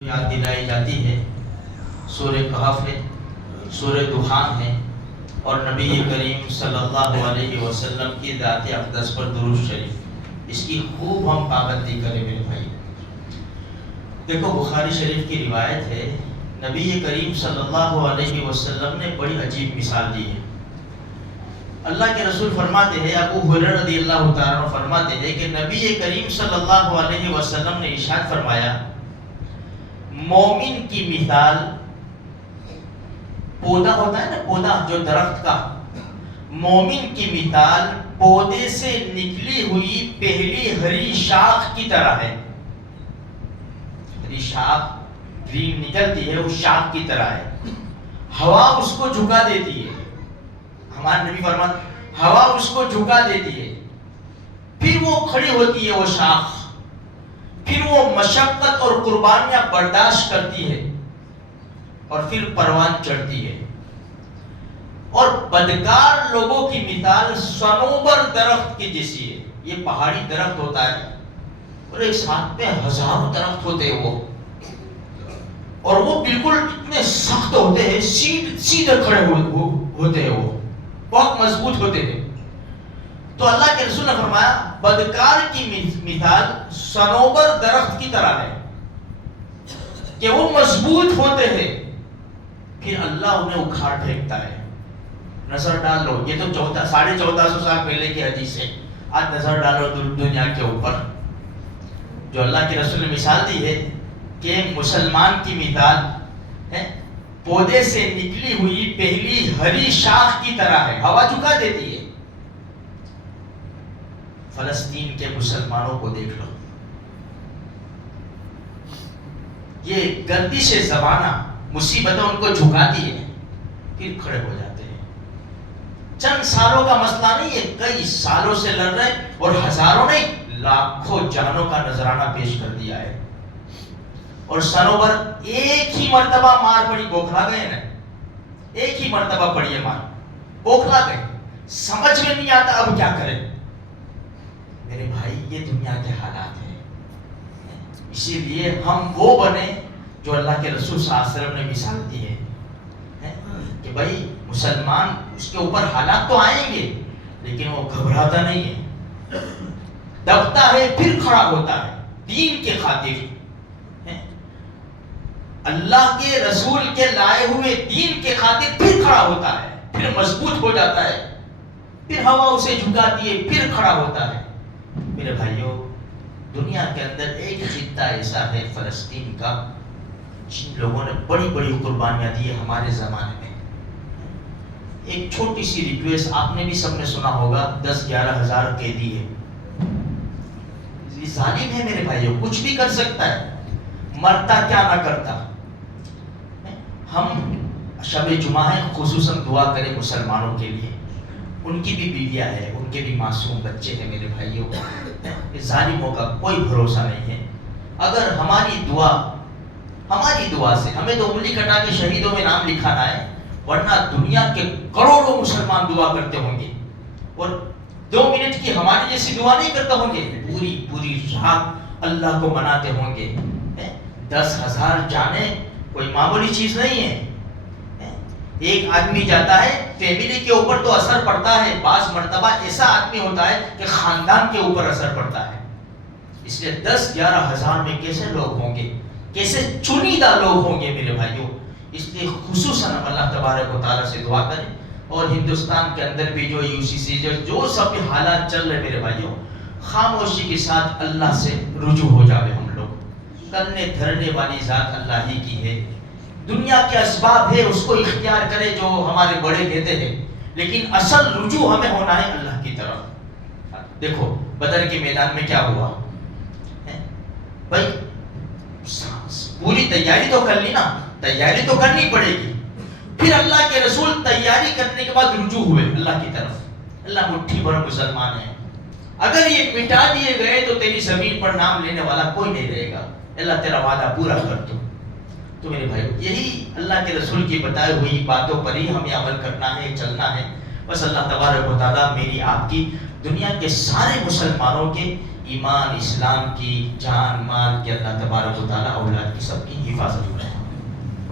یاد دلائی جاتی ہے، سورہ کہف ہے، سورہ دخان ہے اور نبی کریم صلی اللہ علیہ وسلم کی ذات اقدس پر درود شریف، اس کی خوب ہم پابندی کریں میرے بھائی۔ دیکھو بخاری شریف کی روایت ہے، نبی کریم صلی اللہ علیہ وسلم نے بڑی عجیب مثال دی ہے۔ اللہ کے رسول فرماتے ہیں، ابو ہریرہ رضی اللہ تعالیٰ عنہ فرماتے ہیں کہ نبی کریم صلی اللہ علیہ وسلم نے ارشاد فرمایا، مومن کی مثال پودا ہوتا ہے نا، پودا جو درخت کا، مومن کی مثال پودے سے نکلی ہوئی پہلی ہری شاخ کی طرح ہے۔ ہری شاخ گرین نکلتی ہے، اس شاخ کی طرح ہے۔ ہوا اس کو جھکا دیتی ہے، ہمارے نبی فرماتے ہوا اس کو جھکا دیتی ہے، پھر وہ کھڑی ہوتی ہے وہ شاخ، پھر وہ مشقت اور قربانیاں برداشت کرتی ہے اور پھر پروان چڑھتی ہے۔ اور بدکار لوگوں کی مثال صنوبر درخت کی جیسی ہے۔ یہ پہاڑی درخت ہوتا ہے اور ایک ساتھ میں ہزاروں درخت ہوتے ہیں وہ، اور وہ بالکل اتنے سخت ہوتے ہیں، سیدھے کھڑے ہوتے ہیں، وہ بہت مضبوط ہوتے ہیں۔ تو اللہ کے رسول نے فرمایا بدکار کی مثال صنوبر درخت کی طرح ہے کہ وہ مضبوط ہوتے ہیں، پھر اللہ انہیں اکھاڑ پھینکتا ہے۔ نظر ڈال لو، یہ تو 1450 سال پہلے کی حدیث ہے، آج نظر ڈالو دنیا کے اوپر جو اللہ کے رسول نے مثال دی ہے کہ مسلمان کی مثال ہے پودے سے نکلی ہوئی پہلی ہری شاخ کی طرح ہے، ہوا جھکا دیتی ہے۔ فلسطین کے مسلمانوں کو دیکھ لو، یہ گردش زمانہ مصیبتیں ان کو جھکاتی ہے، پھر کھڑے ہو جاتے ہیں۔ چند سالوں کا مسئلہ نہیں ہے، کئی سالوں سے لڑ رہے اور ہزاروں نہیں لاکھوں جانوں کا نذرانہ پیش کر دیا ہے۔ اور سنوبر ایک ہی مرتبہ مار پڑی، بوکھلا گئے نا، ایک ہی مرتبہ پڑی ہے مار، بوکھلا گئے، سمجھ میں نہیں آتا اب کیا کریں۔ میرے بھائی یہ دنیا کے حالات ہیں، اسی لیے ہم وہ بنے جو اللہ کے رسول صلی اللہ علیہ وسلم نے مثال دی ہے کہ بھائی مسلمان اس کے اوپر حالات تو آئیں گے لیکن وہ گھبراتا نہیں ہے، دبتا ہے پھر کھڑا ہوتا ہے دین کے خاطر، اللہ کے رسول کے لائے ہوئے دین کے خاطر پھر کھڑا ہوتا ہے، پھر مضبوط ہو جاتا ہے، پھر ہوا اسے جھکاتی ہے، پھر کھڑا ہوتا ہے۔ میرے بھائیوں، دنیا کے اندر ایک خطہ ایسا ہے فلسطین کا جن لوگوں نے بڑی بڑی قربانیاں دی ہمارے زمانے میں۔ ایک چھوٹی سی ریکویسٹ، آپ نے بھی سب نے سنا ہوگا، 10-11 ہزار قیدی ہے، یہ ظالم ہے میرے بھائیوں، کچھ بھی کر سکتا ہے، مرتا کیا نہ کرتا۔ ہم شب جمعہ ہے، خصوصاً دعا کریں مسلمانوں کے لیے، ان کی بھی بیویاں ہیں، ان کے بھی معصوم بچے ہیں میرے بھائیوں، ظالموں کا کوئی بھروسہ نہیں ہے۔ اگر ہماری دعا سے ہمیں تو انگلی کٹا کے شہیدوں میں نام لکھانا ہے، ورنہ دنیا کے کروڑوں مسلمان دعا کرتے ہوں گے اور 2 منٹ کی ہماری جیسی دعا نہیں کرتے ہوں گے، پوری رات اللہ کو مناتے ہوں گے۔ 10,000 جانیں کوئی معمولی چیز نہیں ہے۔ ایک آدمی جاتا ہے، فیملی کے اوپر تو اثر پڑتا ہے، بعض مرتبہ ایسا آدمی ہوتا ہے کہ خاندان کے اوپر اثر پڑتا ہے۔ اس لیے 10-11 ہزار میں کیسے لوگ ہوں گے، کیسے چنیدہ لوگ ہوں گے میرے بھائیوں۔ اس لیے خصوصاً ہم اللہ تبارک و تعالیٰ سے دعا کریں، اور ہندوستان کے اندر بھی جو UCC جو سب حالات چل رہے میرے بھائیوں، خاموشی کے ساتھ اللہ سے رجوع ہو جاوے۔ ہم لوگ کرنے دھرنے والی ذات اللہ ہی کی ہے، دنیا کے اسباب ہے اس کو اختیار کرے جو ہمارے بڑے کہتے ہیں، لیکن اصل رجوع ہمیں ہونا ہے اللہ کی طرف۔ دیکھو بدر کے میدان میں کیا ہوا بھائی، پوری تیاری تو کر لی نا، تیاری تو کرنی پڑے گی، پھر اللہ کے رسول تیاری کرنے کے بعد رجوع ہوئے اللہ کی طرف۔ اللہ مٹھی بھر مسلمان ہیں، اگر یہ مٹا دیے گئے تو تیری زمین پر نام لینے والا کوئی نہیں رہے گا، اللہ تیرا وعدہ پورا کر دو۔ تو میرے بھائی یہی اللہ کے رسول کی بتائی ہوئی باتوں پر ہی ہمیں عمل کرنا ہے، چلنا ہے۔ بس اللہ تبارک و تعالیٰ میری آپ کی، دنیا کے سارے مسلمانوں کے ایمان اسلام کی جان مال کے اللہ تبارک و تعالیٰ اولاد کی سب کی حفاظت